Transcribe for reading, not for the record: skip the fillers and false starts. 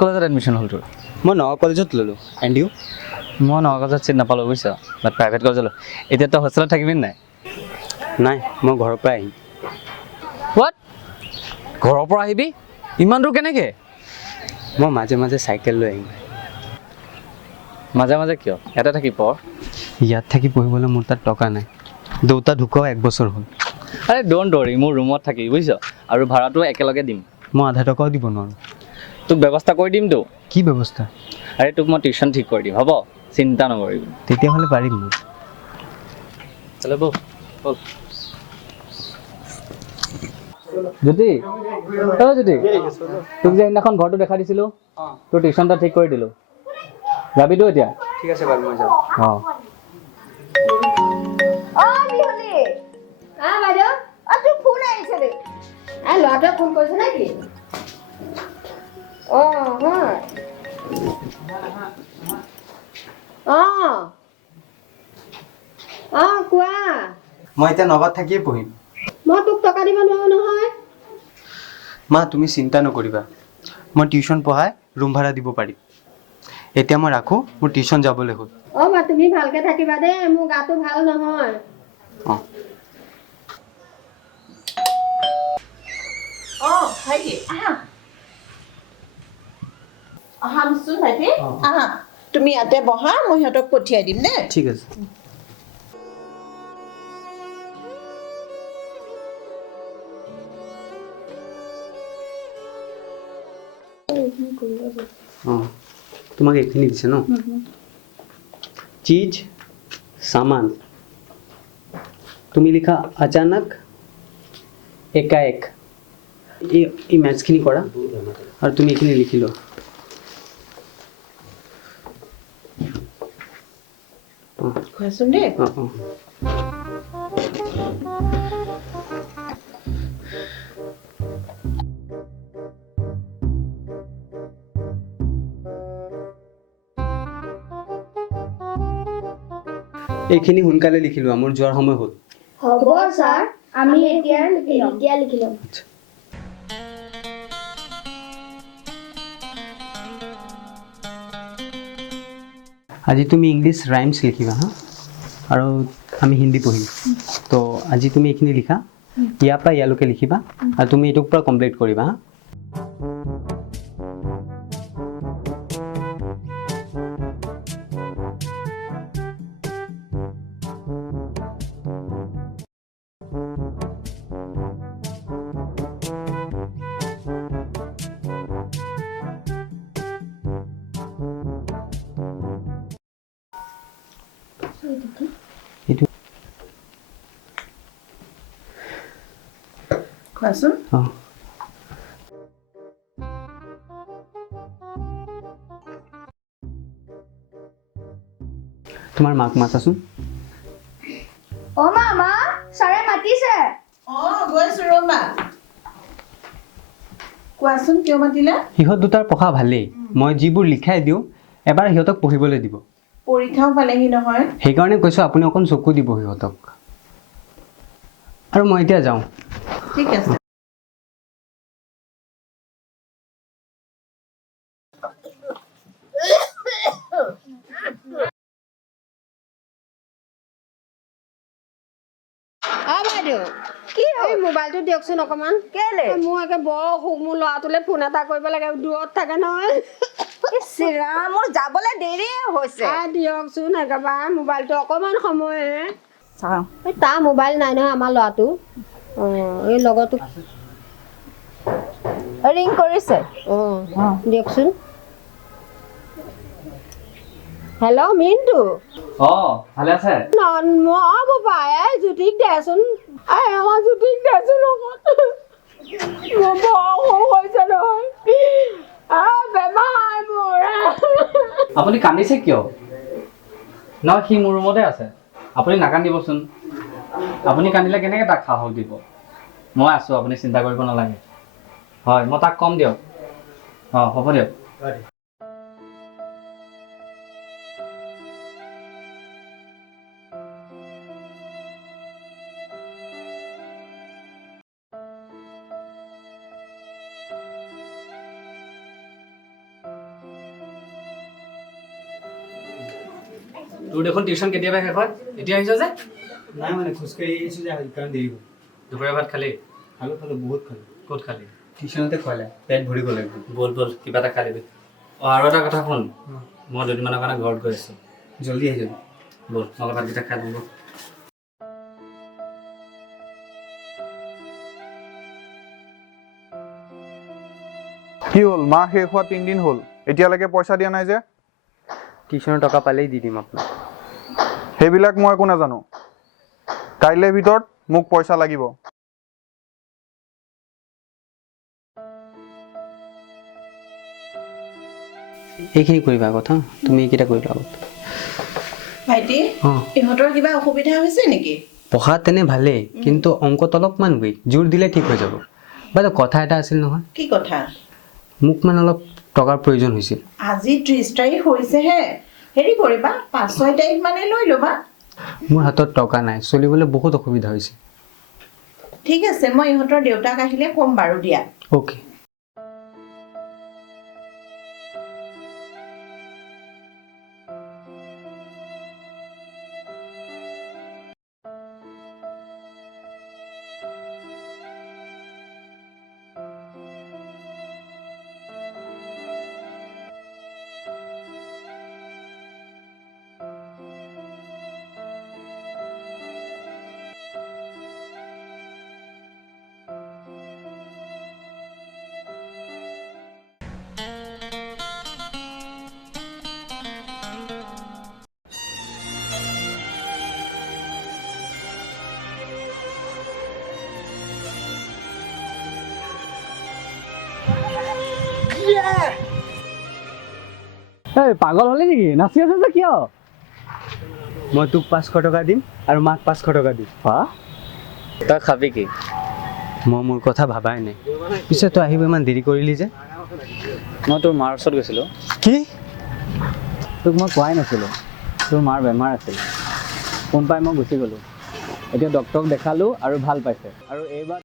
কলেজত এডমিশ্যন হ'ল তোৰ? মই নগাঁও কলেজত ল'লোঁ। And you? মই নগাঁও কলেজত চিট নাপালোঁ বুজিছ, বাট প্ৰাইভেট কলেজত ল'লোঁ। এতিয়া তই হোষ্টেলত থাকিবি নাই? নাই, মই ঘৰৰ পৰা আহিম। হোৱাট? ঘৰৰ পৰা আহিবি? ইমান দূৰ কেনেকৈ? মই মাজে মাজে চাইকেল লৈ আহিম। মাজে মাজে কিয়? ইয়াতে থাকি পঢ়। ইয়াত থাকি পঢ়িবলৈ মোৰ তাত টকা নাই। দেউতা ঢুকোৱা 1 বছৰ হ'ল। আৰে ড'ণ্ট ৱৰি, মোৰ ৰুমত থাকি বুজিছ, আৰু ভাড়াটো একেলগে দিম। মই আধা টকাও দিব নোৱাৰোঁ। তোক ব্যৱস্থা কৰি দিমতো। কি ব্যৱস্থা? আৰে তোক মই টিউশ্যন ঠিক কৰি দিম, হ'ব? চিন্তা নকৰিবি। তেতিয়াহ'লে পাৰিম মই। চলে ব'ল ব'ল। জ্যোতি, জ্যোতি, তোক যে সেইদিনাখন ঘৰটো দেখাই দিছিলোঁ, তোৰ টিউশ্যনটা ঠিক কৰি দিলোঁ। যাবিতো এতিয়া? ঠিক আছে বাৰু, মই যাম। অঁ। মিহলি বাইদেউ, তোৰ ফোন আহিছে দেই। ল'ৰাটোৱে ফোন কৰিছে নেকি? হয়। কোৱা। মই এতিয়া নগাঁৱত থাকিয়ে পঢ়িম। মই তোক টকা দিব নোৱাৰো নহয়। মা, তুমি চিন্তা নকৰিবা, মই টিউশ্যন পঢ়াই ৰুম ভাড়া দিব পাৰিম। এতিয়া মই ৰাখোঁ, মোৰ টিউশ্যন যাবলৈ হ'ল। মা তুমি ভালকে থাকিবা দেই, মোৰ গাটো ভাল নহয়। অঁ। ভাইটি আহা আহামচোন ভাইটি, আহা তুমি ইয়াতে বহা, মই সিহঁতক পঠিয়াই দিম দেই। ঠিক আছে। অঁ, তোমাক এইখিনি দিছে ন? চিজ সামান, তুমি লিখা অচানক একাএক। এই মেথছখিনি কৰা আৰু তুমি এইখিনি লিখি লোৱা। খোৱাচোন দেই। অঁ অঁ। এইখিনি সোনকালে লিখি লোৱা, মোৰ যোৱাৰ সময় হ'ল। হ'ব ছাৰ, আমি এতিয়া লিখি ল'ম। আজি তুমি ইংলিছ ৰাইমছ লিখিবা হা, আৰু আমি হিন্দী পঢ়িম। তো আজি তুমি এইখিনি লিখা, ইয়াৰ পৰা ইয়ালৈকে লিখিবা, আৰু তুমি এইটোৰ পৰা কমপ্লিট কৰিবা হা। এইটো খোৱাচোন। অঁ। তোমাৰ মাক মাতাচোন। মা ছাৰে মাতিছে। গৈছো ৰ'বা। কোৱাচোন কিয় মাতিলা? সিহঁত দুটাৰ পঢ়া ভালেই, মই যিবোৰ লিখাই দিওঁ এবাৰ সিহঁতক পঢ়িবলৈ দিব। পৰীক্ষাও পালেহি নহয়। সেইকাৰণে কৈছোঁ আপুনি অকণ চকু দিব সিহঁতক। আৰু মই এতিয়া যাওঁ। ঠিক আছে। বাইদেউ, কি এই মোবাইলটো দিয়কচোন অকমান। কেলে? মোৰ একে বৰ অসুখ, মোৰ ল'ৰাটোলৈ ফোন এটা কৰিব লাগে, দূৰত থাকে নহয়। মোৰ যাবলৈ দেৰি হৈছে। দিয়কচোন একেবাৰে মোবাইলটো অকমান সময়। চাওঁ তাৰ মোবাইল নাই নহয় আমাৰ ল'ৰাটো। এই লগতো ৰিং কৰিছে। দিয়কচোন। হেল্ল' মিণ্টু। অঁ, ভালে আছে? বাবা জ্যোতিক দেচোন, আমাৰ জ্যোতিক দেচোন মোৰ বৰ অসুখ হৈছে নহয়, বেমাৰ মোৰ। আপুনি কান্দিছে কিয়? নহয়, সি মোৰ ৰুমতে আছে, আপুনি নাকান্দিবচোন। আপুনি কান্দিলে কেনেকৈ তাক সাহস দিব? মই আছোঁ, আপুনি চিন্তা কৰিব নালাগে। হয়, মই তাক ক'ম দিয়ক। অঁ, হ'ব দিয়ক। তোৰ দেখোন টিউশ্যন কেতিয়াবা শেষ হয় এতিয়া আহিছ যে নাই মানে খোজকাঢ়ি আহিছোঁ যে সেইকাৰণে দেৰি হ'ল দুপৰীয়া ভাত খালি খালোঁ বহুত খালোঁ ক'ত খালি টিউশ্যনতে খোৱালে পেট ভৰি গ'ল একদম বল কিবা এটা খাই দিবি আৰু এটা কথা শুন মই দুদিনমানৰ কাৰণে ঘৰত গৈ আছোঁ জল্দি আহি যাবি বল মই ভাতকেইটা খাই দিম বল কি হ'ল মাহ শেষ হোৱা 3 দিন হ'ল এতিয়ালৈকে পইচা দিয়া নাই যে টিউশ্যনৰ টকা পালেই দি দিম আপোনাক সেইবিলাক মই একো নাজানো কাইলৈৰ ভিতৰত মোক পইচা লাগিব এইখিনি কৰিবা আগত হা তুমি এইকেইটা কৰিবা আগত ভাইটি অঁ ইহঁতৰ কিবা অসুবিধা হৈছে নেকি পঢ়াত তেনে ভালেই কিন্তু অংকত অলপমান উইক জোৰ দিলে ঠিক হৈ যাব বাইদেউ কথা এটা আছিল নহয় কি কথা মোক মানে অলপ টকাৰ প্ৰয়োজন হৈছিল আজি 30 তাৰিখ হৈছেহে হেৰি কৰিবা 5-6 তাৰিখ মানে লৈ ল'বা মোৰ হাতত টকা নাই চলিবলৈ বহুত অসুবিধা হৈছে ঠিক আছে মই ইহঁতৰ দেউতাক আহিলে ক'ম বাৰু দিয়া অ'কে এই পাগল হ'লি নেকি নাচি আছে যে কিয় মই তোক 500 টকা দিম আৰু মাক 500 টকা দিম হা তই খাবি কি মই মোৰ কথা ভাবাই নাই পিছে তই আহিব ইমান দেৰি কৰিলি যে মই তোৰ মাৰ ওচৰত গৈছিলোঁ কি তোক মই কোৱাই নাছিলোঁ তোৰ মাৰ বেমাৰ আছিল ফোন পাই মই গুচি গ'লোঁ এতিয়া ডক্তৰক দেখালোঁ আৰু ভাল পাইছে আৰু এইবাৰ